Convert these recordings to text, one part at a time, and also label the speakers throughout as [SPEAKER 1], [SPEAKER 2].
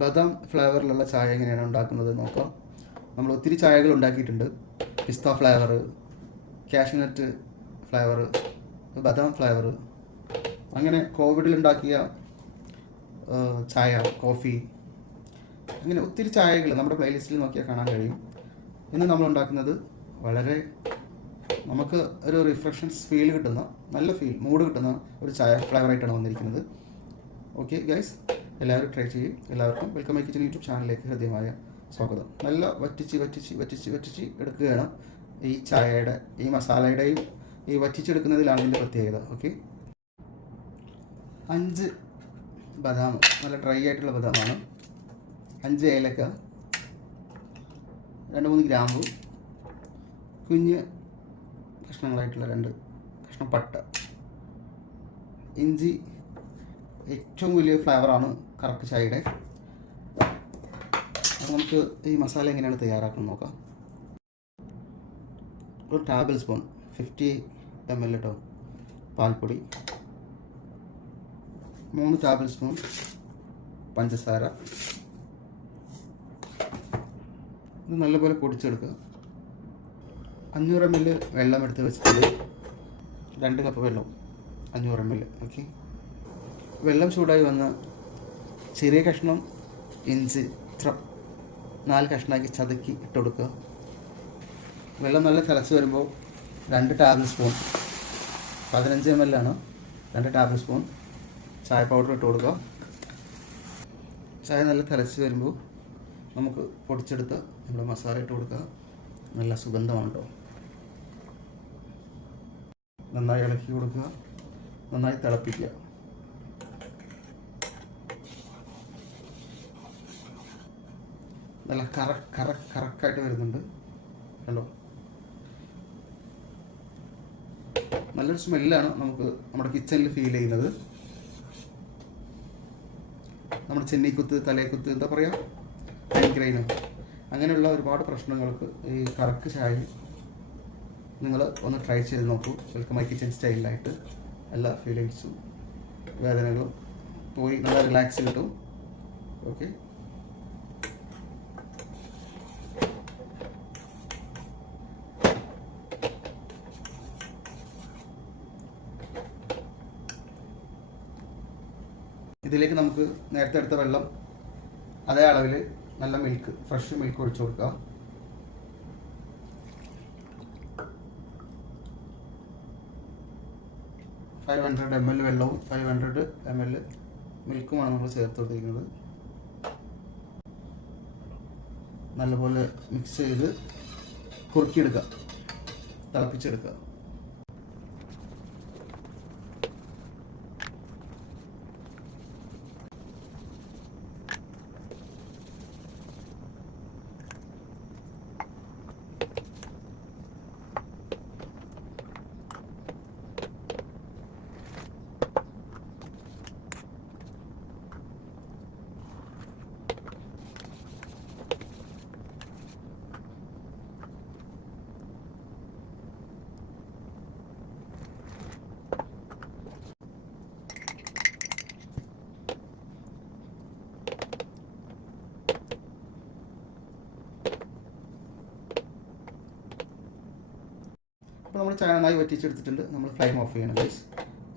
[SPEAKER 1] ബദാം ഫ്ലേവറിലുള്ള ചായ എങ്ങനെയാണ് ഉണ്ടാക്കുന്നത് നോക്കാം. നമ്മൾ ഒത്തിരി ചായകൾ ഉണ്ടാക്കിയിട്ടുണ്ട്. പിസ്ത ഫ്ലേവർ കാഷ്നട്ട് ഫ്ലേവർ ബദാം ഫ്ലേവർ. അങ്ങനെ കോവിഡിൽ ഉണ്ടാക്കിയ ചായ കോഫി അങ്ങനെ ഒത്തിരി ചായകൾ നമ്മുടെ പ്ലേലിസ്റ്റിൽ നോക്കിയാൽ കാണാൻ കഴിയും. ഇന്ന് നമ്മൾ ഉണ്ടാക്കുന്നത് വളരെ നമുക്ക് ഒരു റിഫ്രഷൻസ് ഫീൽ കിട്ടുന്ന നല്ല ഫീൽ മൂഡ് കിട്ടുന്ന ഒരു ചായ ഫ്ലേവറായിട്ടാണ് വന്നിരിക്കുന്നത്. ഓക്കെ ഗൈസ് എല്ലാവരും ട്രൈ ചെയ്യും. എല്ലാവർക്കും വെൽക്കം മൈ കിച്ചൻ യൂട്യൂബ് ചാനലിലേക്ക് ഹൃദ്യമായ സ്വാഗതം. നല്ല വറ്റിച്ച് വറ്റിച്ച് വറ്റിച്ച് വറ്റിച്ച് എടുക്കുകയാണ് ഈ ചായയുടെ ഈ മസാലയുടെയും ഈ വറ്റിച്ചെടുക്കുന്നതിലാണ് ഇതിന്റെ പ്രത്യേകത. ഓക്കെ അഞ്ച് ബദാം നല്ല ഡ്രൈ ആയിട്ടുള്ള ബദാമാണ്. അഞ്ച് ഏലക്ക രണ്ട് മൂന്ന് ഗ്രാമ്പു കുഞ്ഞ് കഷ്ണങ്ങളായിട്ടുള്ള രണ്ട് കഷ്ണം പട്ട ഇഞ്ചി ഏറ്റവും വലിയ ഫ്ലേവറാണ് കറക്റ്റ് ചായയുടെ. നമുക്ക് ഈ മസാല എങ്ങനെയാണ് തയ്യാറാക്കുന്നത് നോക്കാം. ഒരു tablespoon fifty M L കേട്ടോ പാൽപ്പൊടി. മൂന്ന് ടേബിൾ സ്പൂൺ പഞ്ചസാര. ഇത് നല്ലപോലെ പൊടിച്ചെടുക്കുക. അഞ്ഞൂറ് എം എൽ വെള്ളം എടുത്ത് വെച്ചിട്ടുണ്ട് രണ്ട് കപ്പ് വെള്ളം അഞ്ഞൂറ് എം എൽ ഓക്കെ വെള്ളം ചൂടായി വന്ന ചെറിയ കഷ്ണം ഇഞ്ചി ഇത്ര നാല് കഷ്ണമാക്കി ചതുക്കി ഇട്ട് കൊടുക്കുക. വെള്ളം നല്ല തിളച്ച് വരുമ്പോൾ രണ്ട് ടേബിൾ സ്പൂൺ പതിനഞ്ച് എം എൽ ആണ്. രണ്ട് ടേബിൾ സ്പൂൺ ചായ പൗഡർ ഇട്ട് കൊടുക്കുക. ചായ നല്ല തിളച്ച് വരുമ്പോൾ നമുക്ക് പൊടിച്ചെടുത്ത് നമ്മുടെ മസാല ഇട്ട് കൊടുക്കുക. നല്ല സുഗന്ധമാണ് കേട്ടോ നന്നായി ഇളക്കി കൊടുക്കുക. നന്നായി തിളപ്പിക്കുക. നല്ല കറ കറ കറക്കായിട്ട് വരുന്നുണ്ട്. കണ്ടോ? നല്ലൊരു സ്മെല്ലാണ് നമുക്ക് നമ്മുടെ കിച്ചണിൽ ഫീൽ ചെയ്യുന്നത്. നമ്മുടെ ചെന്നിക്കുത്ത് തലയക്കുത്ത് എന്താ പറയുക മൈഗ്രൈനും അങ്ങനെയുള്ള ഒരുപാട് പ്രശ്നങ്ങൾക്ക് ഈ കറക്ക് ചായ നിങ്ങൾ ഒന്ന് ട്രൈ ചെയ്ത് നോക്കൂ. വെൽക്കം മൈ കിച്ചൺ സ്റ്റൈലിലായിട്ട് എല്ലാ ഫീലിങ്സും വേദനകളും പോയി നല്ല റിലാക്സ് കിട്ടും. ഓക്കെ ഇതിലേക്ക് നമുക്ക് നേരത്തെ എടുത്ത വെള്ളം അതേ അളവിൽ നല്ല മിൽക്ക് ഫ്രഷ് മിൽക്ക് ഒഴിച്ചു കൊടുക്കുക ഫൈവ് ഹൺഡ്രഡ് എം എൽ വെള്ളവും ഫൈവ് ഹൺഡ്രഡ് എം എൽ മിൽക്കുമാണ് നമ്മൾ ചേർത്ത് കൊടുത്തിരിക്കുന്നത്. നല്ലപോലെ മിക്സ് ചെയ്ത് കുറുക്കിയെടുക്കുക തിളപ്പിച്ചെടുക്കുക. അപ്പോൾ നമ്മൾ ചായ നന്നായി വറ്റിച്ചെടുത്തിട്ടുണ്ട്. നമ്മൾ ഫ്ലെയിം ഓഫ് ചെയ്യണം ഗൈസ്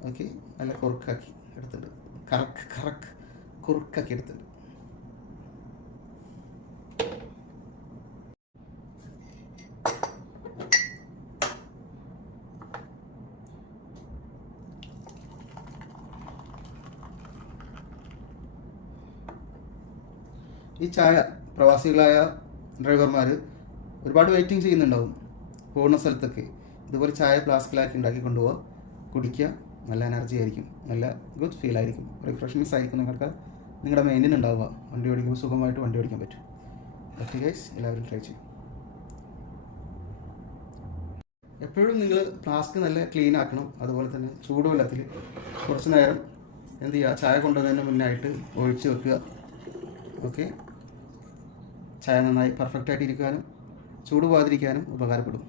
[SPEAKER 1] ഓക്കെ നല്ല കുറുക്കാക്കി എടുത്തിട്ടുണ്ട്. കറക്ക് കറക്ക് കുറുക്കാക്കി എടുത്തിട്ടുണ്ട്. ഈ ചായ പ്രവാസികളായ ഡ്രൈവർമാർ ഒരുപാട് വെയിറ്റിംഗ് ചെയ്യുന്നുണ്ടാവും. പോകുന്ന സ്ഥലത്തൊക്കെ. ഇതുപോലെ ചായ ഫ്ലാസ്കിലാക്കി ഉണ്ടാക്കി കൊണ്ടുപോവുക കുടിക്കുക. നല്ല എനർജി ആയിരിക്കും. നല്ല ഗുഡ് ഫീൽ ആയിരിക്കും. റിഫ്രഷ്നെസ് ആയിരിക്കും നിങ്ങൾക്ക് നിങ്ങളുടെ മെയിന്റെയിൻ ഉണ്ടാവുക. വണ്ടി ഓടിക്കുമ്പോൾ സുഖമായിട്ട് വണ്ടി ഓടിക്കാൻ പറ്റും. ഓക്കെ ഗൈസ് എല്ലാവരും ട്രൈ ചെയ്യും. എപ്പോഴും നിങ്ങൾ ഫ്ലാസ്ക് നല്ല ക്ലീൻ ആക്കണം. അതുപോലെ തന്നെ ചൂടുവെള്ളത്തിൽ കുറച്ച് നേരം എന്ത് ചെയ്യുക? ചായ കൊണ്ടുവന്നതിന് മുന്നായിട്ട് ഒഴിച്ച് വെക്കുക. ഓക്കെ ചായ നന്നായി പെർഫെക്റ്റായിട്ട് ഇരിക്കാനും ചൂട് പോകാതിരിക്കാനും ഉപകാരപ്പെടും.